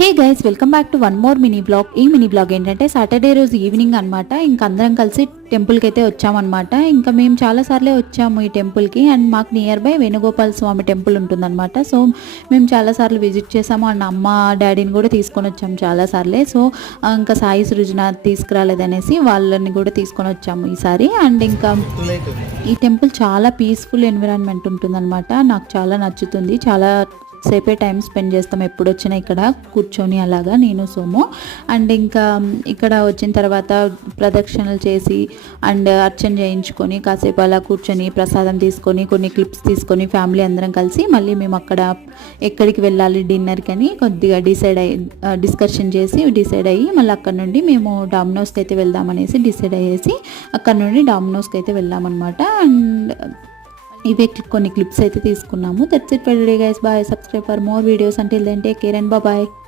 Hey guys, welcome back to one more mini blog. ఈ mini blog ఏంటంటే Saturday రోజు evening అనమాట. ఇంకా అందరం కలిసి టెంపుల్కి అయితే వచ్చామన్నమాట. ఇంకా మేము చాలాసార్లే వచ్చాము ఈ టెంపుల్కి. అండ్ మాకు nearby Venugopala Swamy temple ఉంటుందన్నమాట. సో మేము చాలాసార్లు విజిట్ చేసాము. అండ్ అమ్మ డాడీని కూడా తీసుకొని వచ్చాము చాలాసార్లే. సో ఇంకా సాయి సృజన తీసుకురాలేదనేసి వాళ్ళని కూడా తీసుకొని వచ్చాము ఈసారి. అండ్ ఇంకా ఈ టెంపుల్ చాలా పీస్ఫుల్ ఎన్విరాన్మెంట్ ఉంటుందన్నమాట. నాకు చాలా నచ్చుతుంది. చాలా సేపే టైం స్పెండ్ చేస్తాం ఎప్పుడు వచ్చినా ఇక్కడ కూర్చొని అలాగా నేను సోము. అండ్ ఇంకా ఇక్కడ వచ్చిన తర్వాత ప్రదక్షిణలు చేసి అండ్ అర్చన చేయించుకొని కాసేపు అలా కూర్చొని ప్రసాదం తీసుకొని కొన్ని క్లిప్స్ తీసుకొని ఫ్యామిలీ అందరం కలిసి మళ్ళీ మేము అక్కడ ఎక్కడికి వెళ్ళాలి డిన్నర్కి అని కొద్దిగా డిస్కషన్ చేసి డిసైడ్ అయ్యి మళ్ళీ అక్కడ నుండి మేము డామినోస్కి అయితే వెళ్దామనేసి డిసైడ్ అయ్యేసి అక్కడ నుండి డామినోస్కి అయితే వెళ్ళామన్నమాట. అండ్ ఇవే కొన్ని క్లిప్స్ అయితే తీసుకున్నాము. That's it for today guys. Bye. Subscribe for more videos. Until then take care and bye.